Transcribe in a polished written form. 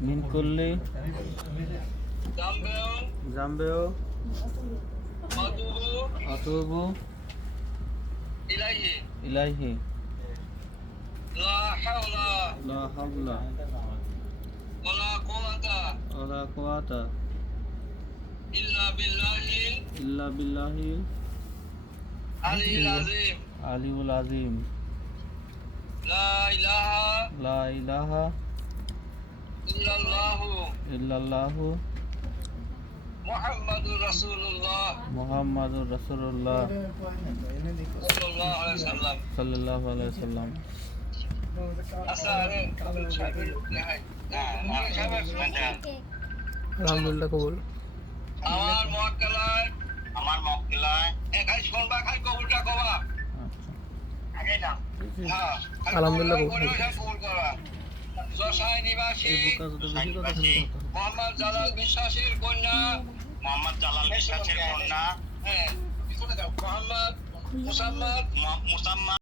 من كل ذنب أتوب إليه لا حول ولا قوة إلا بالله إلا بالله العلي العظيم العلي العظيم لا إله إلا الله محمد رسول الله محمد رسول الله صلى الله عليه وسلم صلى الله عليه وسلم আলহামদুলিল্লাহ কবুল। আমার মক্কেলায় খাই শুনবা খাই কবুলটা কবা আলহামদুলিল্লাহ কবুল। কবুল করা যশাই নিবাসী মোহাম্মদ জালাল বিশ্বাসের কন্যা হ্যাঁ মোহাম্মদ মুসাম্মদ